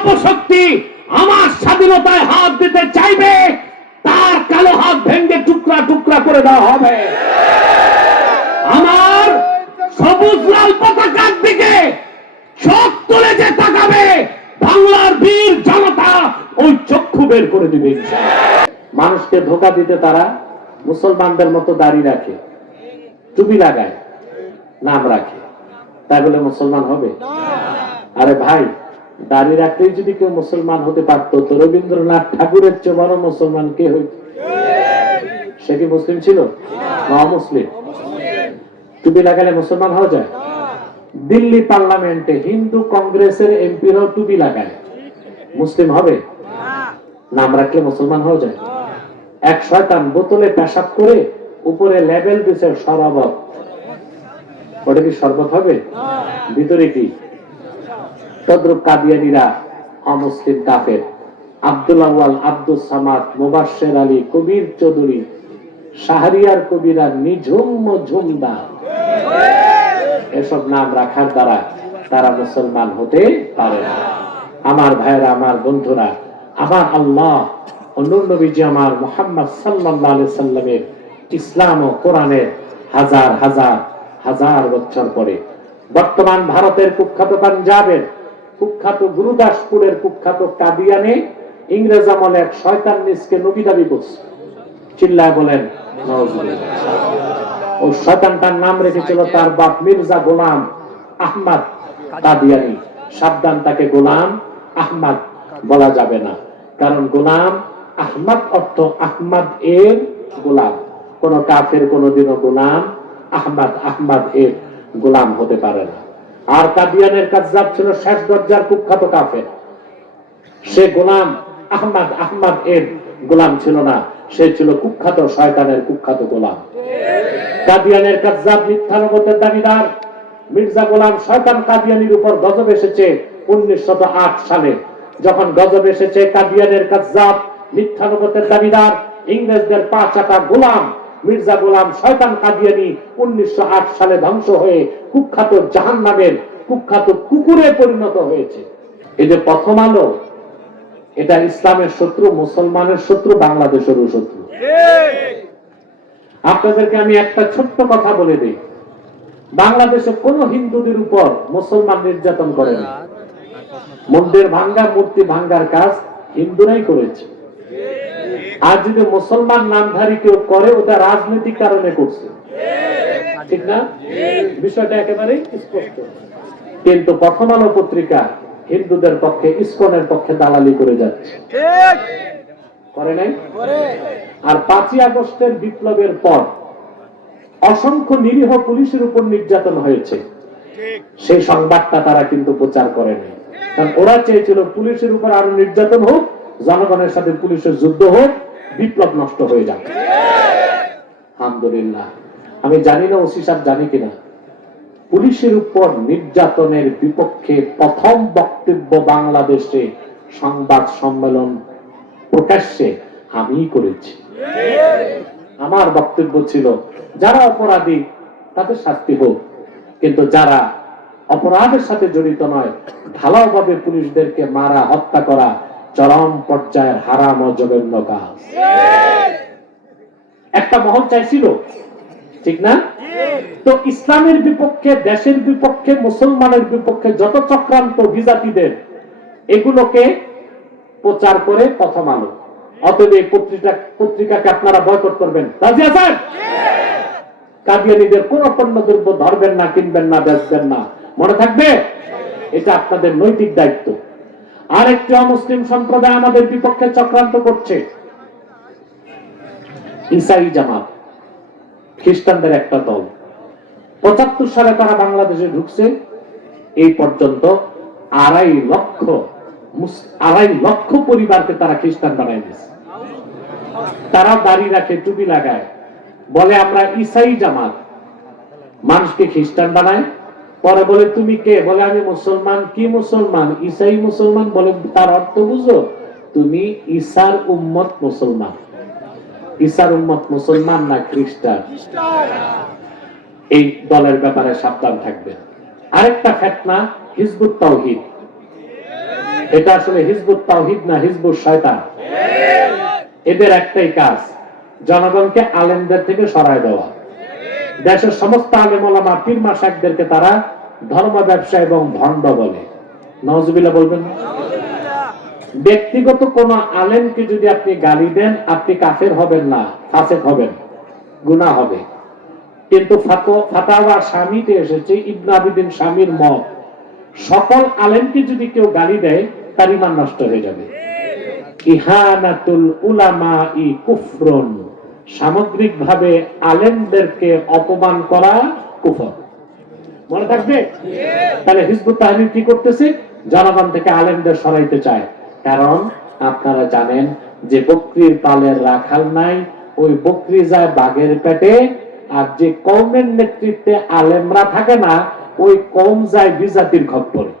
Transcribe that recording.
অপশক্তি আমার স্বাধীনতায় হাত দিতে চাইবে, তার কালো হাত ভেঙে টুকরা টুকরা করে দেওয়া হবে। আমার সবুজ লাল পতাকার দিকে চোখ তুলে যে তাকাবে, বাংলার বীর জনতা ওই চক্ষু বের করে দিবে। মানুষকে ধোঁকা দিতে তারা মুসলমানদের মতো দাড়ি রাখে, টুপি লাগায়, নাম রাখে, তাই বলে মুসলমান হবে? আরে ভাই, দাড়ি রাখলেই যদি কেউ মুসলমান হতে পারতো, তো রবীন্দ্রনাথ ঠাকুরের চেয়ে বড় মুসলমান কে হইত? সে কি মুসলিম ছিল না অমুসলিম? টুপি লাগালে মুসলমান হওয়া যায়? দিল্লি পার্লামেন্টে হিন্দু কংগ্রেসের এমপিরাও টুপি লাগায়, মুসলিম হবে? নাম রাখলে মুসলমান হওয়া যায়? এক শয়তান বোতলে পেশাব করে উপরে লেবেল দিছে শরাবত, ওটা কি শরবত হবে? ভিতরে কি? তদ্রুপ কাদিয়ানীরা অমুসলিম কাফের। আব্দুল আউয়াল, আব্দুল সামাদ, মুবাশশির আলী, কবির চৌধুরী, শাহরিয়ার কবিরা, নিঝুম ঝুমদার, এসব নাম রাখার দ্বারা তারা মুসলমান হতে পারে না। আমার ভাইরা, আমার বন্ধুরা, আমার আল্লাহ নূর নবীজি আমার মুহাম্মদ সাল্লাল্লাহু আলাইহি সাল্লামের ইসলাম ও কোরআনের হাজার হাজার হাজার বছর পরে বর্তমান ভারতের কুখ্যাত পাঞ্জাবের কুখ্যাত গুরুদাসপুরের কুখ্যাত কাদিয়ানে ইংরেজ আমলে এক শয়তান নিজকে নবী দাবি করছে। চিল্লায় বলেন নাউজুবিল্লাহ। ও শয়তানটার নাম রেখেছিল তার বাপ মির্জা গোলাম আহমদ কাদিয়ানী। সাবধান, তাকে গোলাম আহমদ বলা যাবে না, কারণ গোলাম আহমদ অর্থ আহমদ এর গোলাম। কোন কাফের কোনদিনও গোলাম আহমদ এর গোলাম হতে পারে না। আর কাদিয়ানের কাযযাব ছিল শেষ দরজার কুখ্যাত কাফের। সে গোলাম আহমদ এর গোলাম ছিল না, সে ছিল কুখ্যাত শয়তানের কুখ্যাত গোলাম। কাদিয়ানের কাযযাব মিথ্যা নবুয়তের দাবিদার মির্জা গোলাম শয়তান কাদিয়ানির উপর গজব এসেছে 1908 সালে। যখন গজব এসেছে, কাদিয়ানের কাযযাব মিথ্যা নবুয়তের দাবিদার ইংরেজদের পা চাটা গোলাম মির্জা গোলাম শয়তান কাদিয়ানী 1908 সালে ধ্বংস হয়ে কুখ্যাত জাহান্নামের কুখ্যাত কুকুরে পরিণত হয়েছে। এই যে প্রথম আলো, এটা ইসলামের শত্রু, মুসলমানের শত্রু, বাংলাদেশেরও শত্রু। আপনাদেরকে আমি একটা ছোট্ট কথা বলে দিই, বাংলাদেশে কোন হিন্দুদের উপর মুসলমান নির্যাতন করে না। মন্দির ভাঙ্গা, মূর্তি ভাঙ্গার কাজ হিন্দুরাই করেছে। আর যদি মুসলমান নামধারী কেউ করে, ওটা রাজনৈতিক কারণে করছে, ঠিক না? বিষয়টা একেবারেই স্পষ্ট। কিন্তু প্রথম আলো পত্রিকা হিন্দুদের পক্ষে, ইসকনের পক্ষে দালালি করে যাচ্ছে, করে নাই? আর 5ই আগস্টের বিপ্লবের পর অসংখ্য নিরীহ পুলিশের উপর নির্যাতন হয়েছে, সেই সংবাদটা তারা কিন্তু প্রচার করে নাই। কারণ ওরা চেয়েছিল পুলিশের উপর আরো নির্যাতন হোক, জনগণের সাথে পুলিশের যুদ্ধ হোক, বিপ্লব নষ্ট হয়ে যাক। আলহামদুলিল্লাহ, আমি জানি না ওসি সাহেব জানি কিনা, পুলিশের উপর নির্যাতনের বিপক্ষে প্রথম বক্তব্য বাংলাদেশে সংবাদ সম্মেলন প্রকাশ্যে আমিই করেছি। আমার বক্তব্য ছিল, যারা অপরাধী তাদের শাস্তি হোক, কিন্তু যারা অপরাধের সাথে জড়িত নয়, ঢালাওভাবে পুলিশদেরকে মারা, হত্যা করা চরম পর্যায়ের হারাম ও জঘন্য কাজ। একটা মহল চাইছিল, ঠিক না? তো ইসলামের বিপক্ষে, দেশের বিপক্ষে, মুসলমানের বিপক্ষে যত চক্রান্ত বিজাতিদের, এগুলোকে প্রচার করে প্রথম আলো। অতএব এই পত্রিকাকে আপনারা বয়কট করবেন, রাজি আছেন? কাদিয়ানীদের কোন পণ্য দ্রব্য ধরবেন না, কিনবেন না, বেচবেন না, মনে থাকবে? এটা আপনাদের নৈতিক দায়িত্ব। আরেকটি অমুসলিম সম্প্রদায় আমাদের বিপক্ষে চক্রান্ত করছে, ইসাই জামাত, খ্রিস্টানদের একটা দল। 75 সালে তারা বাংলাদেশে ঢুকছে, এই পর্যন্ত 2.5 লক্ষ পরিবারকে তারা খ্রিস্টান বানাই দিয়েছে। তারা দাড়ি রাখে, টুপি লাগায়, বলে আমরা ইসাই জামাত, মানুষকে খ্রিস্টান বানায়। পরে বলে তুমি কে? বলে আমি মুসলমান। কি মুসলমান? ইসাই মুসলমান। বলে তার অর্থ বুঝো, তুমি ঈসার উম্মত মুসলমান। ঈসার উম্মত মুসলমান না খ্রিস্টান। এই দলের ব্যাপারে সাবধান থাকবেন। আরেকটা ফিতনা হিজবুত তাওহীদ। এটা আসলে হিজবুত তাওহীদ না হিজবুত শয়তান। এদের একটাই কাজ, জনগণকে আলেমদের থেকে সরায় দেওয়া। দেশের সমস্ত আলেম ওলামা পীর মাশায়েখদেরকে তারা ধর্ম ব্যবসা এবং ভণ্ড বলে। নাউজুবিল্লাহ বলবেন না? ব্যক্তিগত কোন আলেমকে যদি আপনি গালি দেন, আপনি কাফের হবেন না, ফাসিক হবেন, গুনাহ হবে। কিন্তু ফাতাওয়া শামীতে এসেছে, ইবনে আবিদিন শামীর মত, সকল আলেমকে যদি কেউ গালি দেয় তার ঈমান নষ্ট হয়ে যাবে। ইহানাতুল উলামাই কুফরুন, সামগ্রিকভাবে আলেমদেরকে অপমান করা কুফর। মনে থাকবে? তাহলে হিজবুত তাহরীর কি করতেছে? জনগণ থেকে আলেমদের সরাইতে চায়। কারণ আপনারা জানেন যে বকরির পালের রাখাল নাই, ওই বকরি যায় বাঘের পেটে, আর যে কওমের নেতৃত্বে আলেমরা থাকে না, ওই কওম যায় বিজাতির খপ্পরে।